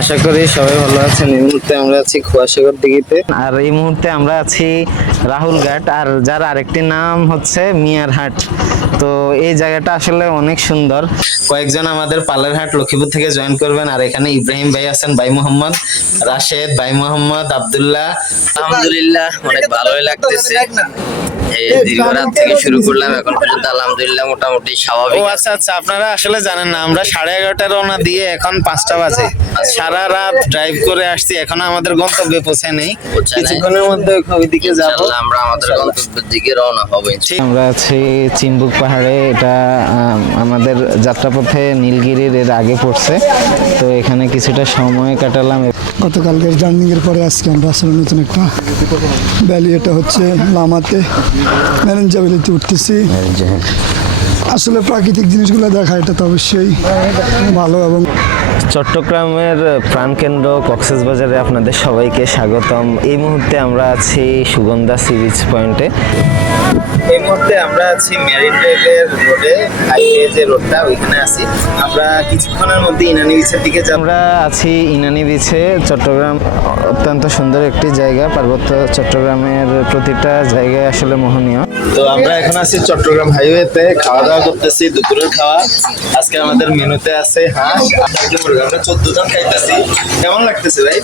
আশা করি সবাই ভালো আছেন। এই মুহূর্তে আমরা আছি কুয়াশাগর দিঘিতে, আর এই মুহূর্তে আমরা আছি রাহুল ঘাট, আর যার আরেকটি নাম হচ্ছে মিয়ারহাট। তো এই জায়গাটা আসলে অনেক সুন্দর। কয়েকজন আমাদের পালেরহাট লক্ষ্মীপুর থেকে জয়েন করবেন, আর এখানে ইব্রাহিম ভাই আছেন, ভাই মোহাম্মদ রাশেদ, ভাই মোহাম্মদ আব্দুল্লাহ। আলহামদুলিল্লাহ অনেক ভালোই লাগতেছে। এই দীর্ঘ রাত থেকে শুরু করলাম, এখন পর্যন্ত আলহামদুলিল্লাহ মোটামুটি স্বাভাবিক। ও আচ্ছা আচ্ছা, আপনারা আসলে জানেন না, আমরা 11:30 রওনা দিয়ে এখন 5টা বাজে। সারা রাত ড্রাইভ করে আসছি, এখনো আমাদের গন্তব্যে পৌঁছে নেই। কিছুক্ষণের মধ্যে ওইদিকে যাব, ইনশাআল্লাহ আমরা আমাদের গন্তব্যের দিকে রওনা হব। আমরা আছি চিম্বুক পাহাড়ে। এটা আমাদের যাত্রাপথে নীলগিরির এর আগে পড়ছে, তো এখানে কিছুটা সময় কাটালাম। গতকালকের জার্নিং এর পরে আজকে আমরা আসলে নতুন একটা ভ্যালি, এটা হচ্ছে লামাতে ম্যারেঞ্জা ভ্যালিতে উঠতেছি। আসলে প্রাকৃতিক জিনিসগুলো দেখা এটা তো অবশ্যই ভালো। এবং চট্টগ্রামের প্রাণকেন্দ্র কক্সবাজারে আপনাদের সবাইকে স্বাগতম। এই মুহূর্তে আমরা আছি সুগন্ধা সি বিচ পয়েন্টে। এই মুহূর্তে আমরা আছি মেরিন ড্রাইভের রোডে, হাইওয়ে যে রোডটা ওইখানে আছি। আমরা কিছুক্ষণের মধ্যে ইনানি বিচের দিকে যাব। আমরা আছি ইনানি বিচে। চট্টগ্রাম অত্যন্ত সুন্দর একটি জায়গা, পার্বত্য চট্টগ্রামের প্রতিটা জায়গায় আসলে মোহনীয়। তো আমরা এখন আছি চট্টগ্রাম হাইওয়েতে, খাওয়া দাওয়া করতেছি দুপুরের খাওয়া। আজকে আমাদের মেনুতে আছে হাঁস, আমরা 14 জন খাইতেছি। কেমন লাগতেছে ভাই?